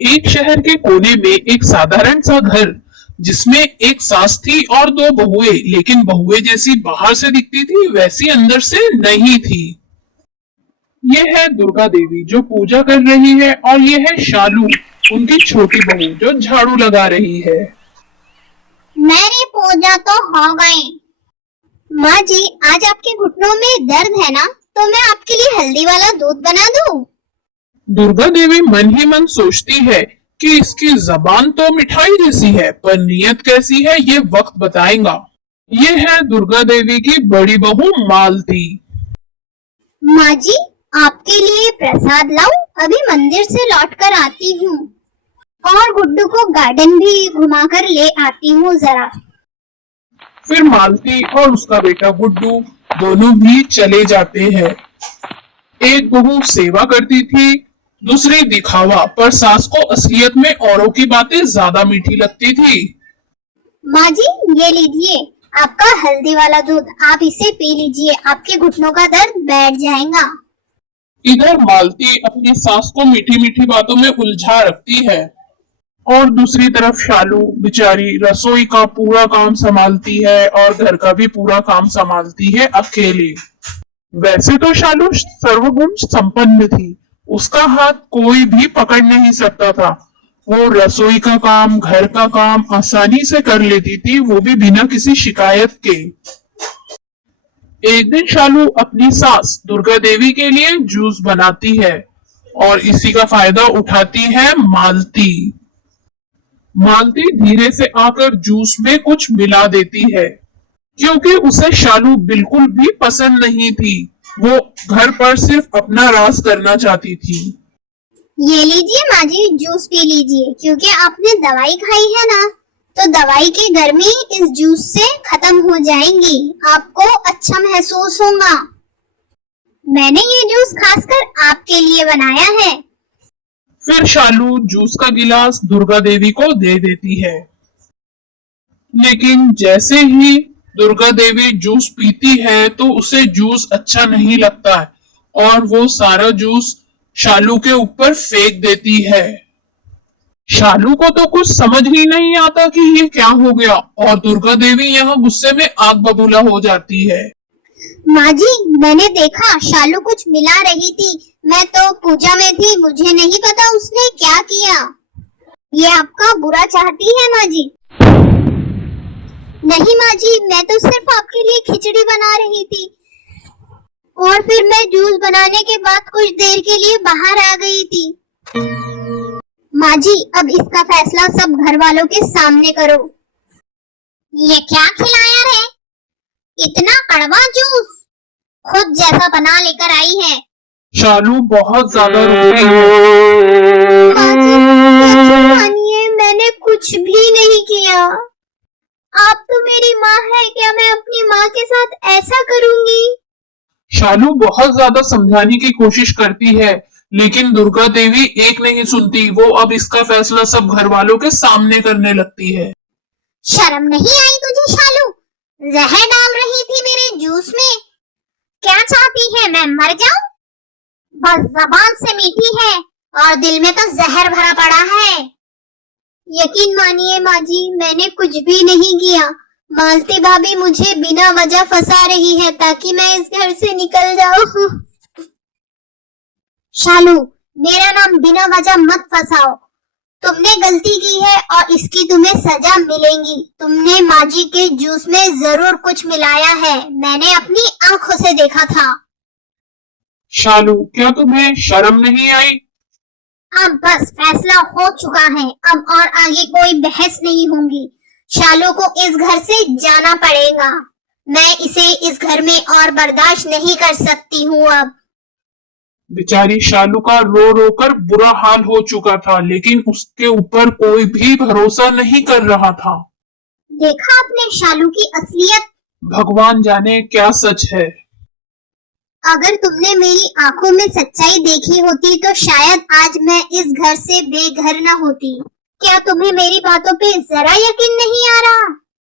एक शहर के कोने में एक साधारण सा घर जिसमें एक सास थी और दो बहुएं, लेकिन बहुएं जैसी बाहर से दिखती थी वैसी अंदर से नहीं थी। ये है दुर्गा देवी जो पूजा कर रही है और ये है शालू, उनकी छोटी बहू जो झाड़ू लगा रही है। मेरी पूजा तो हो गई। माँ जी, आज आपके घुटनों में दर्द है ना, तो मैं आपके लिए हल्दी वाला दूध बना दूं? दुर्गा देवी मन ही मन सोचती है कि इसकी जबान तो मिठाई जैसी है, पर नीयत कैसी है ये वक्त बताएगा। ये है दुर्गा देवी की बड़ी बहू मालती। माँ जी, आपके लिए प्रसाद लाऊं? अभी मंदिर से लौट कर आती हूँ और गुड्डू को गार्डन भी घुमा कर ले आती हूँ जरा। फिर मालती और उसका बेटा गुड्डू दोनों भी चले जाते हैं। एक बहू सेवा करती थी, दूसरी दिखावा, पर सास को असलियत में औरों की बातें ज्यादा मीठी लगती थी। माँ जी, ये लीजिए आपका हल्दी वाला दूध, आप इसे पी लीजिए, आपके घुटनों का दर्द बैठ जाएगा। इधर मालती अपनी सास को मीठी मीठी बातों में उलझा रखती है और दूसरी तरफ शालू बेचारी रसोई का पूरा काम संभालती है और घर का भी पूरा काम संभालती है अकेले। वैसे तो शालू सर्वगुण संपन्न थी, उसका हाथ कोई भी पकड़ नहीं सकता था। वो रसोई का काम, घर का काम आसानी से कर लेती थी, वो भी बिना किसी शिकायत के। एक दिन शालू अपनी सास दुर्गा देवी के लिए जूस बनाती है और इसी का फायदा उठाती है मालती। मालती धीरे से आकर जूस में कुछ मिला देती है, क्योंकि उसे शालू बिल्कुल भी पसंद नहीं थी। वो घर पर सिर्फ अपना राज करना चाहती थी। ये लीजिए माँ जी, जूस पी लीजिए, क्योंकि आपने दवाई खाई है ना, तो दवाई की गर्मी इस जूस से खत्म हो जाएंगी, आपको अच्छा महसूस होगा। मैंने ये जूस खासकर आपके लिए बनाया है। फिर शालू जूस का गिलास दुर्गा देवी को दे देती है, लेकिन जैसे ही दुर्गा देवी जूस पीती है तो उसे जूस अच्छा नहीं लगता है और वो सारा जूस शालू के ऊपर फेंक देती है। शालू को तो कुछ समझ ही नहीं आता कि ये क्या हो गया और दुर्गा देवी यहाँ गुस्से में आग बबूला हो जाती है। माँ जी, मैंने देखा शालू कुछ मिला रही थी, मैं तो पूजा में थी, मुझे नहीं पता उसने क्या किया। ये आपका बुरा चाहती है माँ जी? नहीं माँ जी, मैं तो सिर्फ आपके लिए खिचड़ी बना रही थी और फिर मैं जूस बनाने के बाद कुछ देर के लिए बाहर आ गई थी। माँ जी, अब इसका फैसला सब घर वालों के सामने करो। ये क्या खिलाया है? इतना कड़वा जूस खुद जैसा बना लेकर आई है। शालू बहुत ज्यादा रोती है। मानिए, मैंने कुछ भी नहीं किया। आप तो मेरी माँ है, क्या मैं अपनी माँ के साथ ऐसा करूंगी? शालू बहुत ज्यादा समझाने की कोशिश करती है, लेकिन दुर्गा देवी एक नहीं सुनती। वो अब इसका फैसला सब घर वालों के सामने करने लगती है। शर्म नहीं आई तुझे शालू? जहर डाल रही थी मेरे जूस में। क्या चाहती है, मैं मर जाऊं? बस जबान से मीठी है और दिल में तो जहर भरा पड़ा है। यकीन मानिए माँ जी, मैंने कुछ भी नहीं किया। मालती भाभी मुझे बिना वजह फंसा रही है ताकि मैं इस घर से निकल जाऊं। शालू, मेरा नाम बिना वजह मत फंसाओ। तुमने गलती की है और इसकी तुम्हें सजा मिलेगी। तुमने माँ जी के जूस में जरूर कुछ मिलाया है, मैंने अपनी आंखों से देखा था। शालू, क्या तुम्हें शर्म नहीं आई? अब बस फैसला हो चुका है, अब और आगे कोई बहस नहीं होगी। शालू को इस घर से जाना पड़ेगा। मैं इसे इस घर में और बर्दाश्त नहीं कर सकती हूँ अब। बेचारी शालू का रो रो कर बुरा हाल हो चुका था, लेकिन उसके ऊपर कोई भी भरोसा नहीं कर रहा था। देखा आपने शालू की असलियत? भगवान जाने क्या सच है। अगर तुमने मेरी आंखों में सच्चाई देखी होती तो शायद आज मैं इस घर से बेघर न होती। क्या तुम्हें मेरी बातों पे जरा यकीन नहीं आ रहा?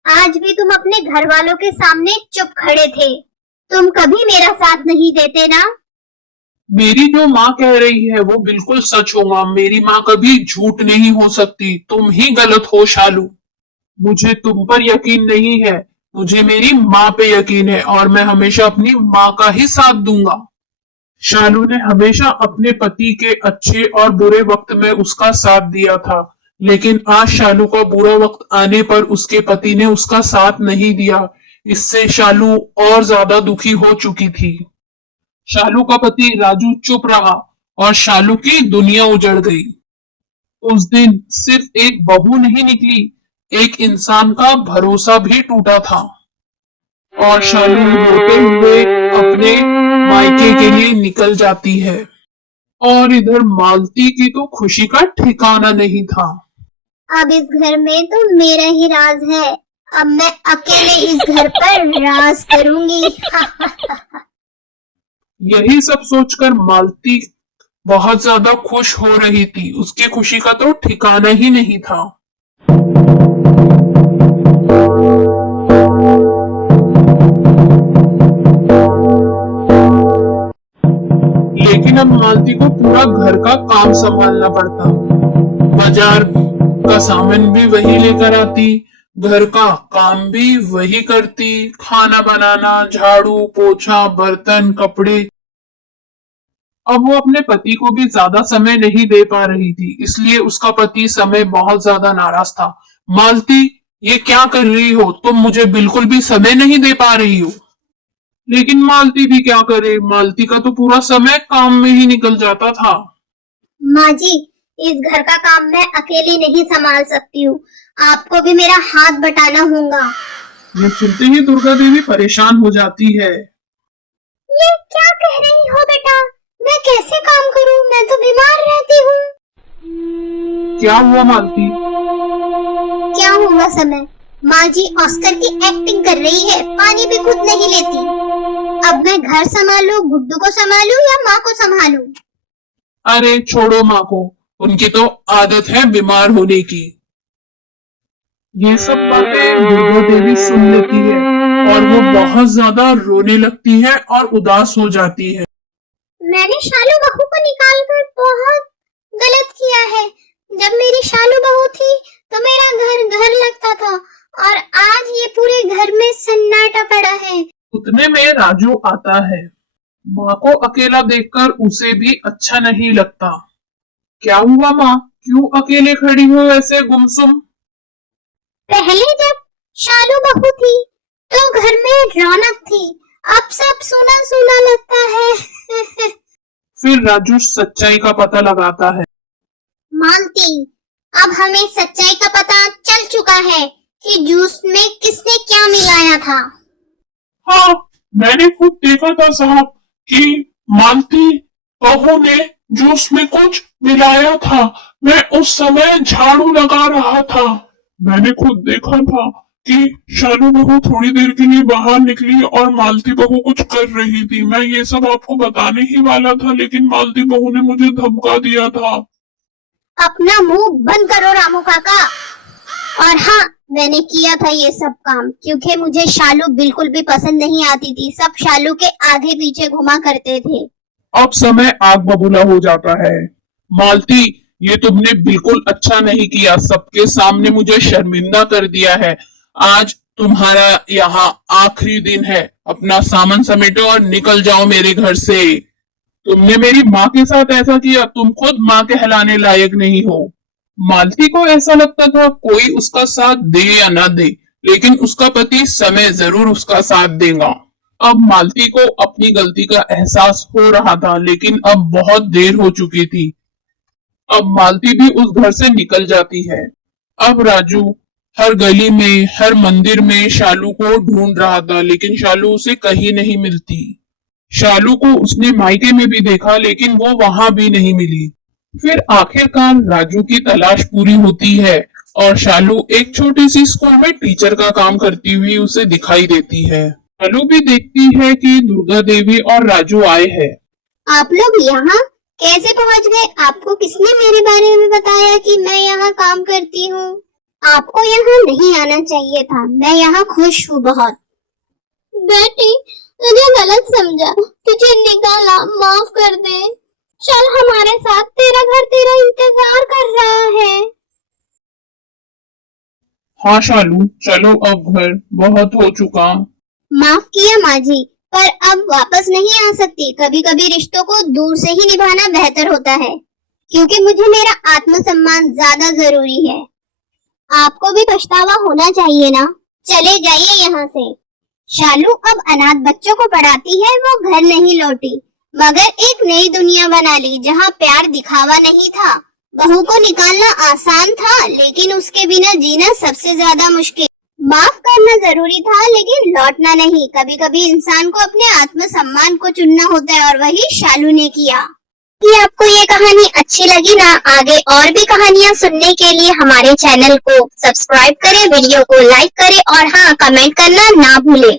आज भी तुम अपने घर वालों के सामने चुप खड़े थे। तुम कभी मेरा साथ नहीं देते ना? मेरी जो माँ कह रही है वो बिल्कुल सच होगा। मेरी माँ कभी झूठ नहीं हो सकती। तुम ही गलत हो शालू। मुझे तुम पर यकीन नहीं है। मुझे मेरी माँ पे यकीन है और मैं हमेशा अपनी माँ का ही साथ दूंगा। शालू ने हमेशा अपने पति के अच्छे और बुरे वक्त में उसका साथ दिया था, लेकिन आज शालू का बुरा वक्त आने पर उसके पति ने उसका साथ नहीं दिया। इससे शालू और ज्यादा दुखी हो चुकी थी। शालू का पति राजू चुप रहा और शालू की दुनिया उजड़ गई। उस दिन सिर्फ एक बहू नहीं निकली, एक इंसान का भरोसा भी टूटा था। और शालू रोते हुए अपने मायके के लिए निकल जाती है। और इधर मालती की तो खुशी का ठिकाना नहीं था। अब इस घर में तो मेरा ही राज है। अब मैं अकेले इस घर पर राज करूंगी। यही सब सोचकर मालती बहुत ज्यादा खुश हो रही थी। उसकी खुशी का तो ठिकाना ही नहीं था। लेकिन अब मालती को पूरा घर का काम संभालना पड़ता। बाजार का सामान भी वही लेकर आती, घर का काम भी वही करती, खाना बनाना, झाड़ू पोछा, बर्तन, कपड़े। अब वो अपने पति को भी ज्यादा समय नहीं दे पा रही थी, इसलिए उसका पति समय बहुत ज्यादा नाराज था। मालती, ये क्या कर रही हो तुम? मुझे बिल्कुल भी समय नहीं दे पा रही हो। लेकिन मालती भी क्या करे, मालती का तो पूरा समय काम में ही निकल जाता था। माँ जी, इस घर का काम मैं अकेली नहीं संभाल सकती हूँ। आपको भी मेरा हाथ बटाना होगा। ये सुनते ही दुर्गा देवी परेशान हो जाती है। ये क्या कह रही हो बेटा? मैं कैसे काम करूँ? मैं तो बीमार रहती हूँ। क्या हुआ मालती? क्या होगा समय? माँ जी ऑस्कर की एक्टिंग कर रही है, पानी भी खुद नहीं लेती। अब मैं घर संभालूं, गुड्डू को संभालूं या माँ को संभालूं? अरे छोड़ो माँ को, उनकी तो आदत है बीमार होने की। ये सब बातें दुर्गा देवी सुन लेती है और वो बहुत ज्यादा रोने लगती है और उदास हो जाती है। मैंने शालू बहू को निकालकर बहुत गलत किया है। जब मेरी शालू बहू थी तो मेरा घर घर लगता था और आज ये पूरे घर में सन्नाटा पड़ा है। उतने में राजू आता है। माँ को अकेला देखकर उसे भी अच्छा नहीं लगता। क्या हुआ माँ, क्यों अकेले खड़ी हो ऐसे गुमसुम? पहले जब शालू बहू थी तो घर में रौनक थी, अब सब सूना सूना लगता है। फिर राजू सच्चाई का पता लगाता है। मालती, अब हमें सच्चाई का पता चल चुका है कि जूस में किसने क्या मिलाया था। हाँ, मैंने खुद देखा था साहब कि मालती बहू ने जूस में कुछ मिलाया था। मैं उस समय झाड़ू लगा रहा था। मैंने खुद देखा था कि शालू बहू थोड़ी देर के लिए बाहर निकली और मालती बहू कुछ कर रही थी। मैं ये सब आपको बताने ही वाला था, लेकिन मालती बहू ने मुझे धमका दिया था। अपना मुंह बंद करो रामू काका। और हाँ, मैंने किया था ये सब काम क्योंकि मुझे शालू बिल्कुल भी पसंद नहीं आती थी। सब शालू के आगे पीछे घुमा करते थे। अब समय आग बबूला हो जाता है। मालती, ये तुमने बिल्कुल अच्छा नहीं किया, सबके सामने मुझे शर्मिंदा कर दिया है। आज तुम्हारा यहाँ आखिरी दिन है। अपना सामान समेटो और निकल जाओ मेरे घर से। तुमने मेरी माँ के साथ ऐसा किया, तुम खुद माँ कहलाने लायक नहीं हो। मालती को ऐसा लगता था कोई उसका साथ दे या ना दे, लेकिन उसका पति समय जरूर उसका साथ देगा। अब मालती को अपनी गलती का एहसास हो रहा था, लेकिन अब बहुत देर हो चुकी थी। अब मालती भी उस घर से निकल जाती है। अब राजू हर गली में, हर मंदिर में शालू को ढूंढ रहा था, लेकिन शालू उसे कहीं नहीं मिलती। शालू को उसने मायके में भी देखा, लेकिन वो वहां भी नहीं मिली। फिर आखिरकार राजू की तलाश पूरी होती है और शालू एक छोटी सी स्कूल में टीचर का काम करती हुई उसे दिखाई देती है। शालू भी देखती है कि दुर्गा देवी और राजू आए हैं। आप लोग यहाँ कैसे पहुँच गए? आपको किसने मेरे बारे में बताया कि मैं यहाँ काम करती हूँ? आपको यहाँ नहीं आना चाहिए था। मैं यहाँ खुश हूँ बहुत। बेटी, तुझे गलत समझा, तुझे निकाला, माफ कर दे। चल हमारे साथ, तेरा घर तेरा इंतजार कर रहा है। हाँ शालू, चलो अब घर, बहुत हो चुका। माफ किया माँ जी, पर अब वापस नहीं आ सकती। कभी कभी रिश्तों को दूर से ही निभाना बेहतर होता है, क्योंकि मुझे मेरा आत्मसम्मान ज्यादा जरूरी है। आपको भी पछतावा होना चाहिए ना। चले जाइए यहाँ से। शालू अब अनाथ बच्चों को पढ़ाती है। वो घर नहीं लौटी, मगर एक नई दुनिया बना ली जहाँ प्यार दिखावा नहीं था। बहू को निकालना आसान था, लेकिन उसके बिना जीना सबसे ज्यादा मुश्किल। माफ करना जरूरी था, लेकिन लौटना नहीं। कभी कभी इंसान को अपने आत्मसम्मान को चुनना होता है, और वही शालू ने किया। कि आपको ये कहानी अच्छी लगी ना, आगे और भी कहानियाँ सुनने के लिए हमारे चैनल को सब्सक्राइब करें, वीडियो को लाइक करें और हाँ, कमेंट करना ना भूलें।